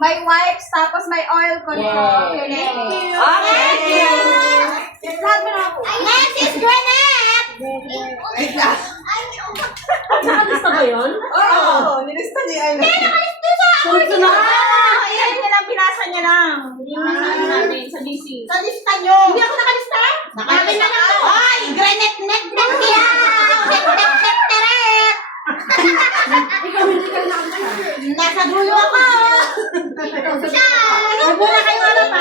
May wipes, tapos may oil control. Yeah. Okay. Next is Granette! Nakalista ba yun? Oo, nilista niya ay Nakalista sa Sunod-sunod. Ayan niya lang, pinasa niya lang. Hindi mo na natin sa busy. Sa lista niyo. Hindi ako nakalista? Nakalista na to. Ay, Granette, net, net, yan! Net, net, net, net! Nasa dulo ako. Huwag na kayo ano pa.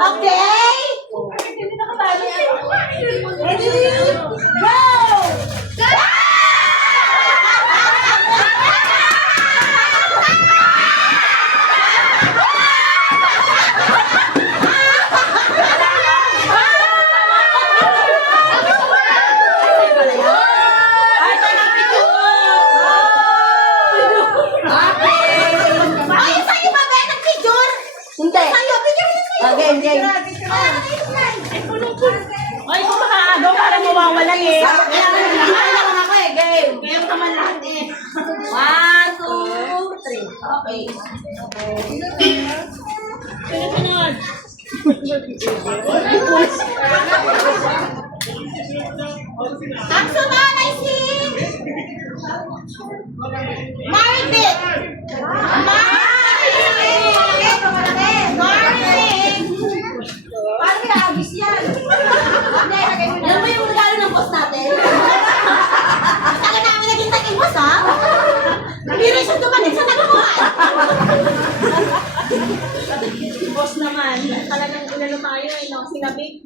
Okay. Ready? Go! Game. Ay, kung makaagaw, parang mawawalan eh. Kaya lang ako eh, game. Game naman lahat eh. 1, 2, 3. Okay. Sunod-sunod. Ang sunod ay si Maribit. Paano kaya abis yan? Alam mo yung regalo ng boss natin? Taga namin naging taging boss, ha? Biro siya dumating sa nagkuhan. Boss naman. Talagang inano tayo eh, no? Sinabik.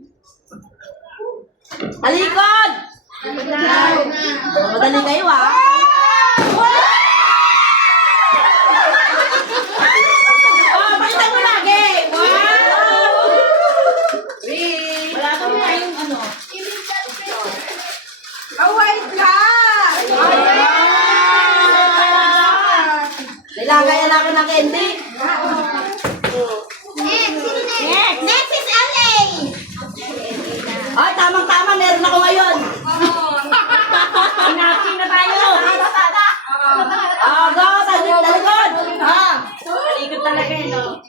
Talikod! Madali kayo, ha? Oh, pakita mo lagi! 1, 2, 3. Wala kami tayong ano. white glass! Nilagay na ako ng candy. Next is LA! Ay, tamang-tama, meron ako ngayon. Pinaki na tayo. Go, talikod! Talikod talaga eh, no?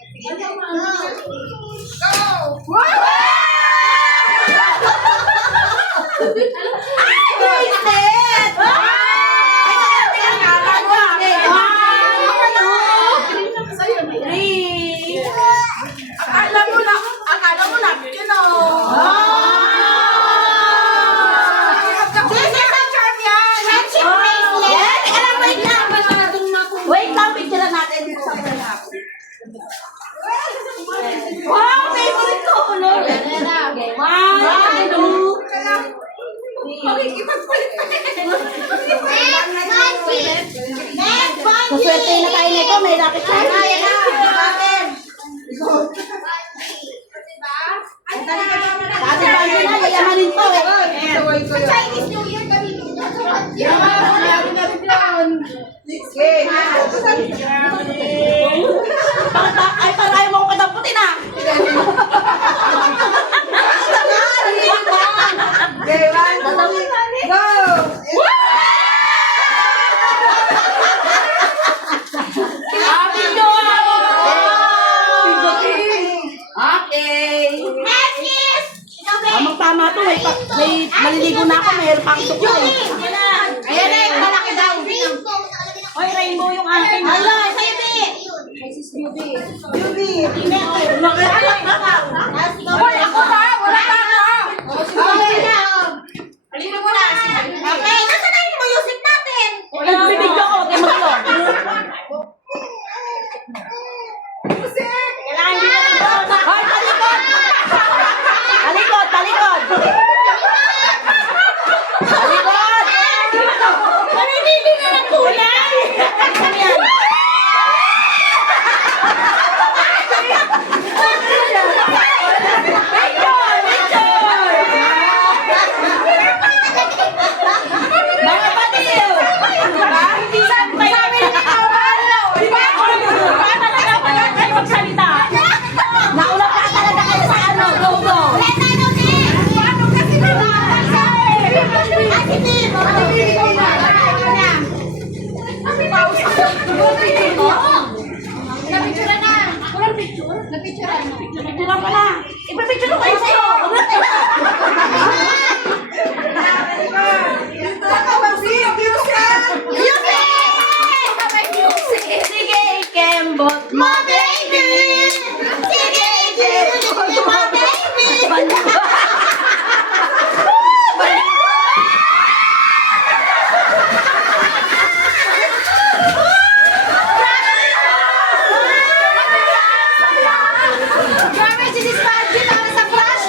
Ay, wasted! Akala mo na, you know. This is a champion! Friendship bracelet! Wait lang, picture natin dito sa pala. Wow, favorite ko! Color! 1, 2, 3. Kuswerte na tayo nito, may rocket shot. Ayan na, natin. Dati pa na, yayamanin to eh. Saway ko yun. Chinese New Year kami. Okay. Ay, para ayaw mo ko kadamputin ah. Okay, 1, 2, go! Okay. Next is... Tama to. May maliligo na ako. May pangtok ko eh. Ayan na yung malaki daw. Oy, rainbow yung akin. Hello, sa'yo, B. Yubi! Hoy, ako ba? Wala pa ako. Halino mo na. Okay, nasa na yung music natin? Nagbibigyo ko, huwag kayo maglo. Kailangan din natin ito. Hoy, talikod! Talikod, talikod! Talikod! Manilili na ng kulay. Ano yan? Mga baliw! Sabi na di ba ako talaga pag kayo magsalita? Nauna pa talaga kayo sa ano, go, go! Paano kasi Picturean ko na. Ipapicture ko kayo sa'yo. Sige, ikembot mo, baby! Sige, ikembot mo, baby! Grabe, si Dispargy para sa crush.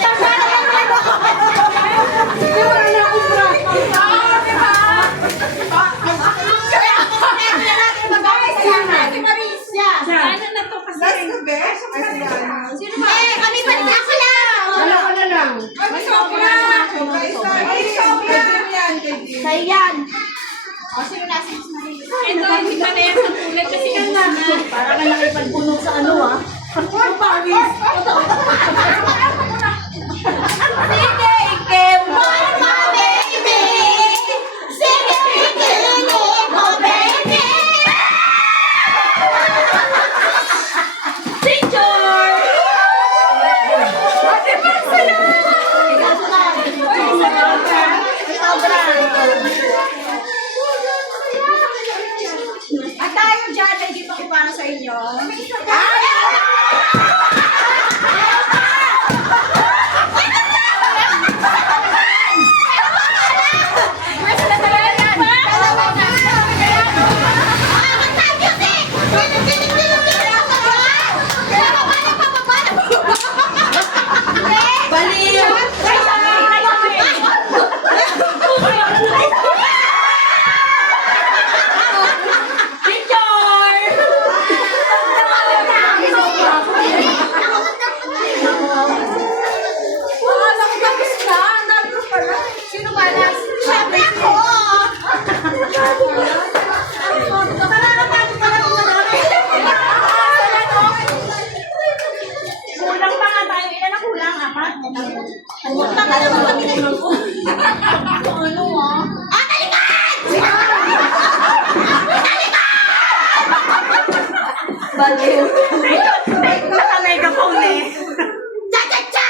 Ano na to kasi? That's the best. Kami pa rin ako lang. Dalawa na lang. Ay, sobra. Ay, sobra. Sa'yo yan. Ito, hindi pa na yan sa kulay kasi kanina. Para ka nakipagpuno sa ano ah. Pawis. Sige, ikembot mo, baby! Sige, ikembot mo, baby! Picture! Ate Marcelo! Ikaw sunod. Ikaw brand. At tayo dyan, ay dito ko para sa inyo. Baliw! Sino ba na? Siyempre ako! Kulang pa nga tayo. Ilan na kulang? Apat? Pumunta ka naman kami na yun. Ano ah? Ah, talikad! Baliw. Nasa megaphone eh. Cha-cha-cha!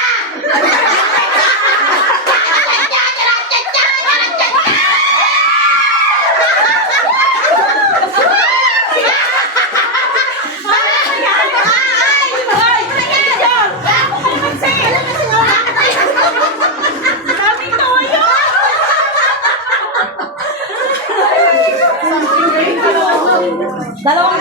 Daming toyo. Dalawang